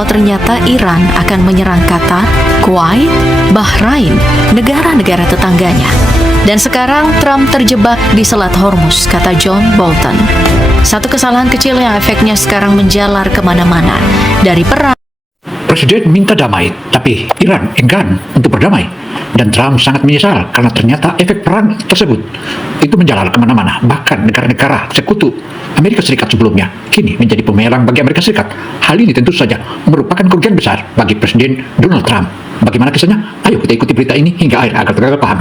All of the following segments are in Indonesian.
kalau ternyata Iran akan menyerang Qatar, Kuwait, Bahrain, negara-negara tetangganya. Dan sekarang Trump terjebak di Selat Hormuz, kata John Bolton. Satu kesalahan kecil yang efeknya sekarang menjalar kemana-mana. Dari perang. Presiden minta damai, tapi Iran enggan untuk berdamai. Dan Trump sangat menyesal karena ternyata efek perang tersebut itu menjalar kemana-mana. Bahkan negara-negara sekutu Amerika Serikat sebelumnya kini menjadi bumerang bagi Amerika Serikat. Hal ini tentu saja merupakan kerugian besar bagi Presiden Donald Trump. Bagaimana kisahnya? Ayo kita ikuti berita ini hingga akhir agar kita paham.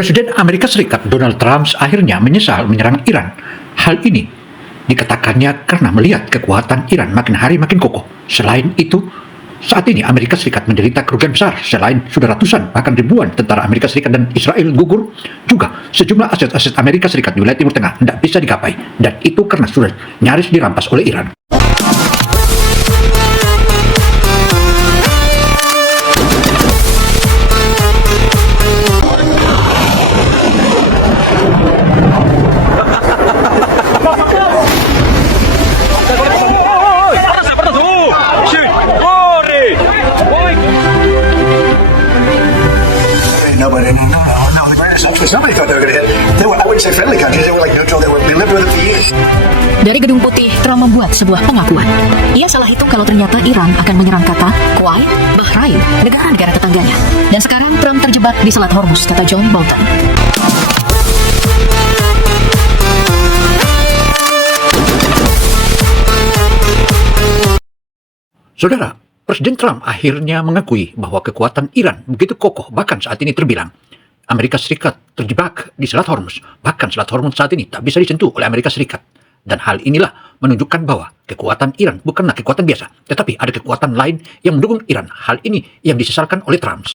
Presiden Amerika Serikat Donald Trump akhirnya menyesal menyerang Iran. Hal ini dikatakannya karena melihat kekuatan Iran makin hari makin kokoh. Selain itu, saat ini Amerika Serikat menderita kerugian besar. Selain sudah ratusan bahkan ribuan tentara Amerika Serikat dan Israel gugur, juga sejumlah aset-aset Amerika Serikat di wilayah Timur Tengah tidak bisa digapai, dan itu karena sudah nyaris dirampas oleh Iran. Nobody thought they were going to hit. They were, I wouldn't say friendly countries. They were like neutral. We lived with it for years. Dari Gedung Putih, Trump membuat sebuah pengakuan. Ia salah hitung kalau ternyata Iran akan menyerang Qatar, Kuwait, Bahrain, negara-negara tetangganya. Dan sekarang Trump terjebak di Selat Hormuz, kata John Bolton. Saudara, Presiden Trump akhirnya mengakui bahwa kekuatan Iran begitu kokoh, bahkan saat ini terbilang Amerika Serikat terjebak di Selat Hormuz. Bahkan Selat Hormuz saat ini tak bisa disentuh oleh Amerika Serikat. Dan hal inilah menunjukkan bahwa kekuatan Iran bukanlah kekuatan biasa, tetapi ada kekuatan lain yang mendukung Iran. Hal ini yang disesalkan oleh Trump.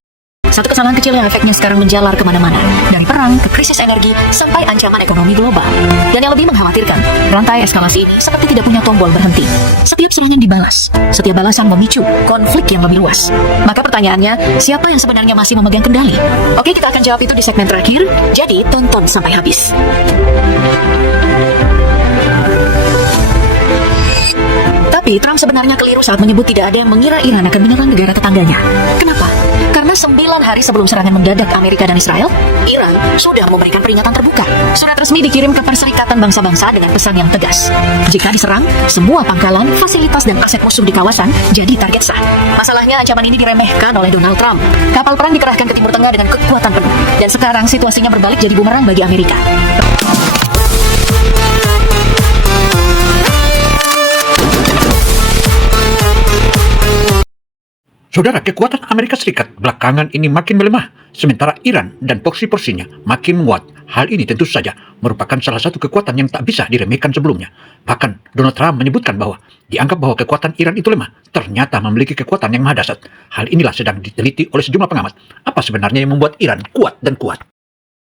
Satu kesalahan kecil yang efeknya sekarang menjalar kemana-mana. Dari perang ke krisis energi sampai ancaman ekonomi global. Dan yang lebih mengkhawatirkan, rantai eskalasi ini seperti tidak punya tombol berhenti. Setiap serangan dibalas, setiap balasan memicu konflik yang lebih luas. Maka pertanyaannya, siapa yang sebenarnya masih memegang kendali? Oke, kita akan jawab itu di segmen terakhir, jadi tonton sampai habis. Tapi Trump sebenarnya keliru saat menyebut tidak ada yang mengira Iran akan menyerang negara tetangganya. Kenapa? Karena 9 hari sebelum serangan mendadak Amerika dan Israel, Iran sudah memberikan peringatan terbuka. Surat resmi dikirim ke Perserikatan Bangsa-Bangsa dengan pesan yang tegas. Jika diserang, semua pangkalan, fasilitas, dan aset musuh di kawasan jadi target sah. Masalahnya ancaman ini diremehkan oleh Donald Trump. Kapal perang dikerahkan ke Timur Tengah dengan kekuatan penuh. Dan sekarang situasinya berbalik jadi bumerang bagi Amerika. Saudara, kekuatan Amerika Serikat belakangan ini makin melemah, sementara Iran dan porsi-porsinya makin menguat. Hal ini tentu saja merupakan salah satu kekuatan yang tak bisa diremehkan sebelumnya. Bahkan Donald Trump menyebutkan bahwa dianggap bahwa kekuatan Iran itu lemah, ternyata memiliki kekuatan yang maha dahsyat. Hal inilah sedang diteliti oleh sejumlah pengamat. Apa sebenarnya yang membuat Iran kuat dan kuat?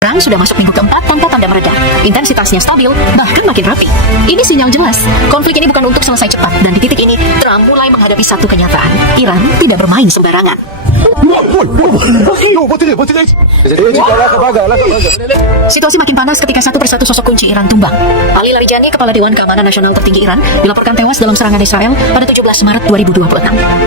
Perang sudah masuk minggu keempat tanpa tanda mereda. Intensitasnya stabil, bahkan makin rapi. Ini sinyal jelas, konflik ini bukan untuk selesai cepat. Dan di titik ini, Trump mulai menghadapi satu kenyataan. Iran tidak bermain sembarangan. Situasi makin panas ketika satu persatu sosok kunci Iran tumbang. Ali Larijani, Kepala Dewan Keamanan Nasional tertinggi Iran, dilaporkan tewas dalam serangan Israel pada 17 Maret 2026.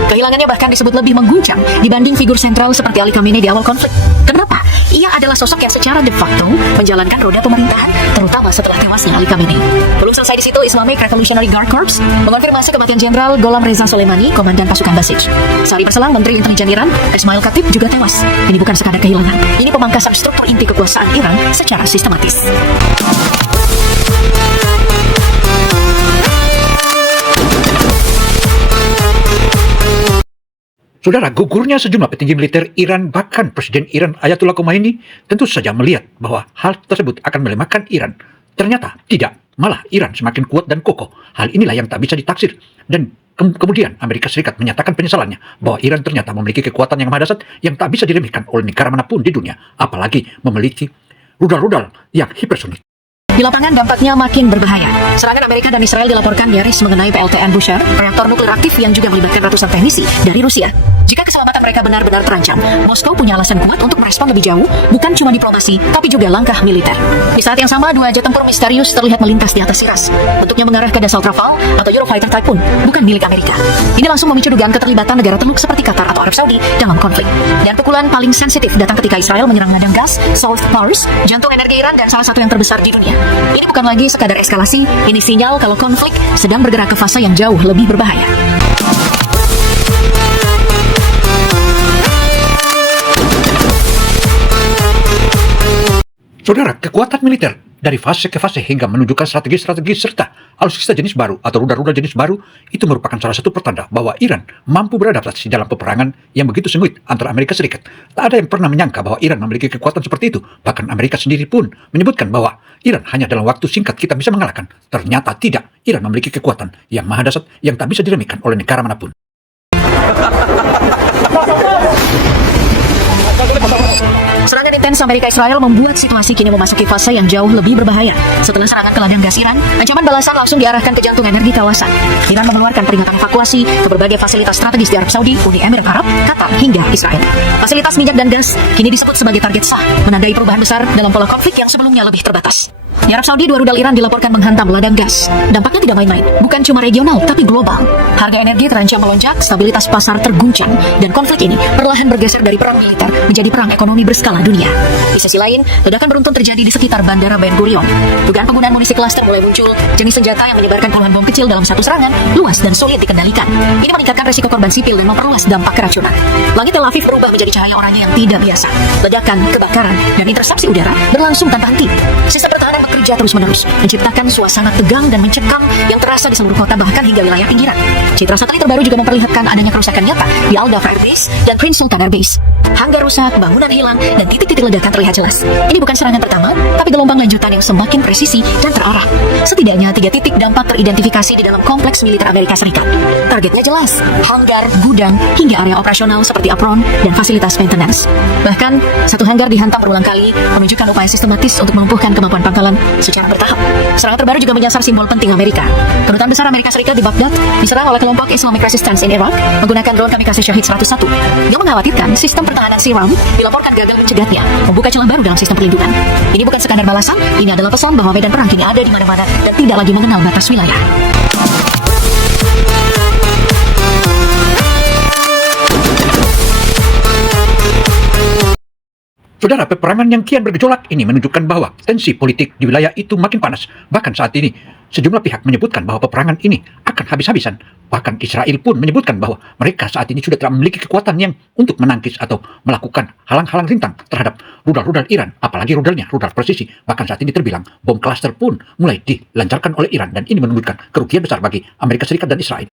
Kehilangannya bahkan disebut lebih mengguncang dibanding figur sentral seperti Ali Khamenei di awal konflik. Kenapa? Ia adalah sosok yang secara de facto menjalankan roda pemerintahan, terutama setelah tewasnya Ali Khamenei. Belum selesai di situ, Islamic Revolutionary Guard Corps mengonfirmasi kematian Jenderal Gholam Reza Soleimani, komandan pasukan Basij. Sehari berselang, Menteri Intelijen Iran, Ismail Khatib, juga tewas. Ini bukan sekadar kehilangan, ini pemangkasan struktur inti kekuasaan Iran secara sistematis. Saudara, gugurnya sejumlah petinggi militer Iran, bahkan Presiden Iran Ayatollah Khomeini, tentu saja melihat bahwa hal tersebut akan melemahkan Iran. Ternyata tidak, malah Iran semakin kuat dan kokoh. Hal inilah yang tak bisa ditaksir. Dan kemudian Amerika Serikat menyatakan penyesalannya bahwa Iran ternyata memiliki kekuatan yang maha dahsyat yang tak bisa diremehkan oleh negara manapun di dunia, apalagi memiliki rudal-rudal yang hipersonik. Di lapangan dampaknya makin berbahaya. Serangan Amerika dan Israel dilaporkan nyaris mengenai PLTN Bushehr, reaktor nuklir aktif yang juga melibatkan ratusan teknisi dari Rusia. Jika keselamatan mereka benar-benar terancam, Moskow punya alasan kuat untuk merespon lebih jauh, bukan cuma diplomasi, tapi juga langkah militer. Di saat yang sama, dua jet tempur misterius terlihat melintas di atas Shiraz. Bentuknya mengarah ke Dassault Rafale atau Eurofighter Typhoon, bukan milik Amerika. Ini langsung memicu dugaan keterlibatan negara teluk seperti Qatar atau Arab Saudi dalam konflik. Dan pukulan paling sensitif datang ketika Israel menyerang ladang gas South Pars, jantung energi Iran dan salah satu yang terbesar di dunia. Ini bukan lagi sekadar eskalasi, ini sinyal kalau konflik sedang bergerak ke fase yang jauh lebih berbahaya. Saudara, kekuatan militer dari fase ke fase hingga menunjukkan strategi-strategi serta alutsista jenis baru atau rudal-rudal jenis baru itu merupakan salah satu pertanda bahwa Iran mampu beradaptasi dalam peperangan yang begitu sengit antara Amerika Serikat. Tak ada yang pernah menyangka bahwa Iran memiliki kekuatan seperti itu. Bahkan Amerika sendiri pun menyebutkan bahwa Iran hanya dalam waktu singkat kita bisa mengalahkan. Ternyata tidak. Iran memiliki kekuatan yang maha dahsyat yang tak bisa diremehkan oleh negara manapun. Serangan intens Amerika-Israel membuat situasi kini memasuki fase yang jauh lebih berbahaya. Setelah serangan ke ladang gas Iran, ancaman balasan langsung diarahkan ke jantung energi kawasan. Iran mengeluarkan peringatan evakuasi ke berbagai fasilitas strategis di Arab Saudi, Uni Emirat Arab, Qatar, hingga Israel. Fasilitas minyak dan gas kini disebut sebagai target sah, menandai perubahan besar dalam pola konflik yang sebelumnya lebih terbatas. Di Arab Saudi, dua rudal Iran dilaporkan menghantam ladang gas. Dampaknya tidak main-main, bukan cuma regional, tapi global. Harga energi terancam melonjak, stabilitas pasar terguncang, dan konflik ini perlahan bergeser dari perang militer menjadi perang ekonomi berskala dunia. Di sisi lain, ledakan beruntun terjadi di sekitar Bandara Ben Gurion. Dugaan penggunaan munisi klaster mulai muncul, jenis senjata yang menyebarkan puluhan bom kecil dalam satu serangan, luas dan sulit dikendalikan. Ini meningkatkan resiko korban sipil dan memperluas dampak keracunan. Langit Tel Aviv berubah menjadi cahaya oranye yang tidak biasa. Ledakan, kebakaran, dan intercepsi udara berlangsung tanpa henti. Sistem pertahanan bekerja terus-menerus, menciptakan suasana tegang dan mencekam yang terasa di seluruh kota bahkan hingga wilayah pinggiran. Citra satelit terbaru juga memperlihatkan adanya kerusakan nyata di Al Dafra Air Base dan Prince Sultan Air Base. Hanggar rusak, bangunan hilang, dan titik-titik ledakan terlihat jelas. Ini bukan serangan pertama, tapi gelombang lanjutan yang semakin presisi dan terarah. Setidaknya 3 titik dampak teridentifikasi di dalam kompleks militer Amerika Serikat. Targetnya jelas, hanggar, gudang, hingga area operasional seperti apron dan fasilitas maintenance. Bahkan, satu hanggar dihantam berulang kali, menunjukkan upaya sistematis untuk melumpuhkan kemampuan pangkalan secara bertahap. Serangan terbaru juga menyasar simbol penting Amerika. Kedutaan besar Amerika Serikat di Baghdad diserang oleh kelompok Islamic Resistance in Iraq menggunakan drone kamikaze Shahid 101. Yang mengkhawatirkan sistem pertahanan Siram dilaporkan gagal mencegatnya, membuka celah baru dalam sistem perlindungan. Ini bukan sekadar balasan, ini adalah pesan bahwa medan perang kini ada di mana-mana dan tidak lagi mengenal batas wilayah. Saudara, peperangan yang kian bergejolak ini menunjukkan bahwa tensi politik di wilayah itu makin panas. Bahkan saat ini, sejumlah pihak menyebutkan bahwa peperangan ini akan habis-habisan. Bahkan Israel pun menyebutkan bahwa mereka saat ini sudah tidak memiliki kekuatan yang untuk menangkis atau melakukan halang-halang rintang terhadap rudal-rudal Iran, apalagi rudalnya, rudal presisi. Bahkan saat ini terbilang bom klaster pun mulai dilancarkan oleh Iran, dan ini menunjukkan kerugian besar bagi Amerika Serikat dan Israel.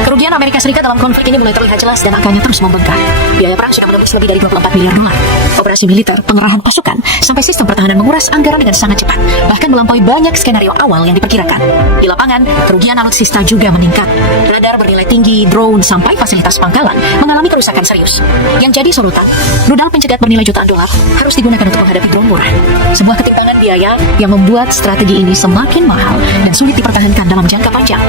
Kerugian Amerika Serikat dalam konflik ini mulai terlihat jelas dan angkanya terus membengkak. Biaya perang sudah menembus lebih dari 24 miliar dolar. Operasi militer, pengerahan pasukan, sampai sistem pertahanan menguras anggaran dengan sangat cepat, bahkan melampaui banyak skenario awal yang diperkirakan. Di lapangan, kerugian alutsista juga meningkat. Radar bernilai tinggi, drone, sampai fasilitas pangkalan mengalami kerusakan serius. Yang jadi sorotan, rudal pencegat bernilai jutaan dolar harus digunakan untuk menghadapi drone murah. Sebuah ketimpangan biaya yang membuat strategi ini semakin mahal dan sulit dipertahankan dalam jangka panjang.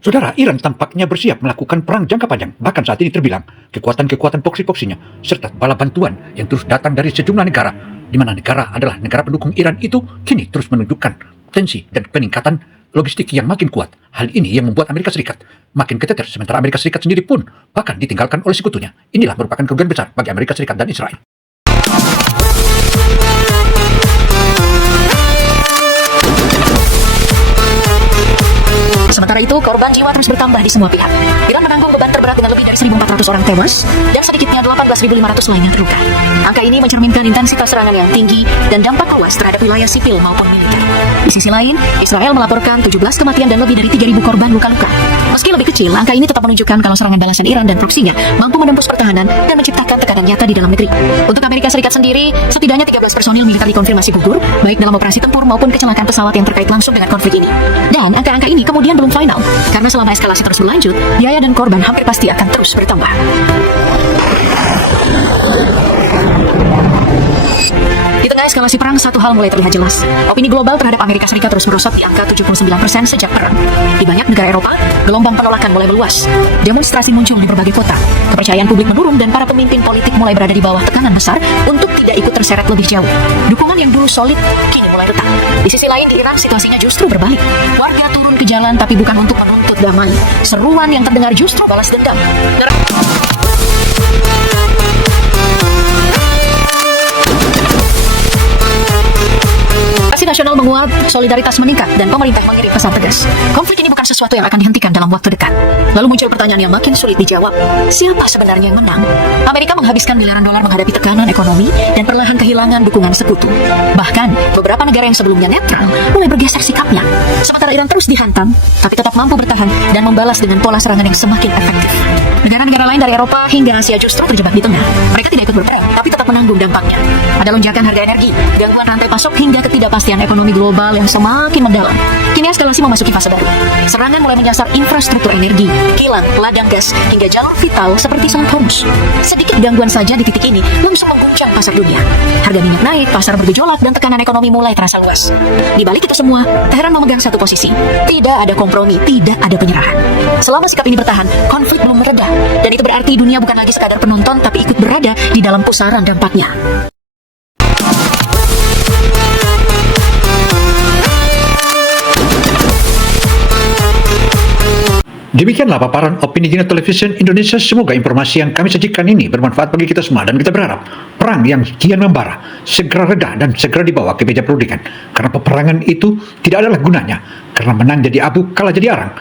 Saudara, Iran tampaknya bersiap melakukan perang jangka panjang. Bahkan saat ini terbilang kekuatan-kekuatan proksi-proksinya serta bala bantuan yang terus datang dari sejumlah negara, di mana negara adalah negara pendukung Iran itu kini terus menunjukkan tensi dan peningkatan logistik yang makin kuat. Hal ini yang membuat Amerika Serikat makin keteter, sementara Amerika Serikat sendiri pun bahkan ditinggalkan oleh sekutunya. Inilah merupakan kerugian besar bagi Amerika Serikat dan Israel. Sementara itu, korban jiwa terus bertambah di semua pihak. Iran menanggung beban terberat dengan lebih dari 1.400 orang tewas dan sedikitnya 18.500 lainnya terluka. Angka ini mencerminkan intensitas serangan yang tinggi dan dampak luas terhadap wilayah sipil maupun militer. Di sisi lain, Israel melaporkan 17 kematian dan lebih dari 3.000 korban luka-luka. Meski lebih kecil, angka ini tetap menunjukkan kalau serangan balasan Iran dan proksinya mampu menembus pertahanan dan menciptakan tekanan nyata di dalam negeri. Untuk Amerika Serikat sendiri, setidaknya 13 personil militer dikonfirmasi gugur, baik dalam operasi tempur maupun kecelakaan pesawat yang terkait langsung dengan konflik ini. Dan angka-angka ini kemudian belum final, karena selama eskalasi terus berlanjut, biaya dan korban hampir pasti akan terus bertambah. Di tengah eskalasi perang, satu hal mulai terlihat jelas. Opini global terhadap Amerika Serikat terus merosot di angka 79% sejak perang. Di banyak negara Eropa, gelombang penolakan mulai meluas. Demonstrasi muncul di berbagai kota. Kepercayaan publik menurun dan para pemimpin politik mulai berada di bawah tekanan besar untuk tidak ikut terseret lebih jauh. Dukungan yang dulu solid, kini mulai retak. Di sisi lain, di Iran situasinya justru berbalik. Warga turun ke jalan tapi bukan untuk menuntut damai. Seruan yang terdengar justru balas dendam. Nasional menguap, solidaritas meningkat, dan pemerintah mengirim pesan tegas. Konflik ini bukan sesuatu yang akan dihentikan dalam waktu dekat. Lalu muncul pertanyaan yang makin sulit dijawab. Siapa sebenarnya yang menang? Amerika menghabiskan miliaran dolar menghadapi tekanan ekonomi dan perlahan kehilangan dukungan sekutu. Bahkan, beberapa negara yang sebelumnya netral mulai bergeser sikapnya. Sementara Iran terus dihantam, tapi tetap mampu bertahan dan membalas dengan pola serangan yang semakin efektif. Negara-negara lain dari Eropa hingga Asia justru terjebak di tengah. Mereka tidak ikut berperang, tapi tetap menanggung dampaknya. Ada lonjakan harga energi, gangguan rantai pasok hingga ketidakpastian ekonomi global yang semakin mendalam. Kini eskalasi memasuki fase baru. Serangan mulai menyasar infrastruktur energi, kilang, ladang gas, hingga jalur vital seperti Selat Hormuz. Sedikit gangguan saja di titik ini langsung mengguncang pasar dunia. Harga minyak naik, pasar bergejolak, dan tekanan ekonomi mulai terasa luas. Di balik itu semua, Teheran memegang satu posisi. Tidak ada kompromi, tidak ada penyerahan. Selama sikap ini bertahan, konflik belum mereda. Dan itu berarti dunia bukan lagi sekadar penonton, tapi ikut berada di dalam pusaran dampaknya. Demikianlah paparan opini Gina Television Indonesia. Semoga informasi yang kami sajikan ini bermanfaat bagi kita semua, dan kita berharap perang yang kian membara segera reda dan segera dibawa ke meja perundingan, karena peperangan itu tidak adalah gunanya, karena menang jadi abu, kalah jadi arang.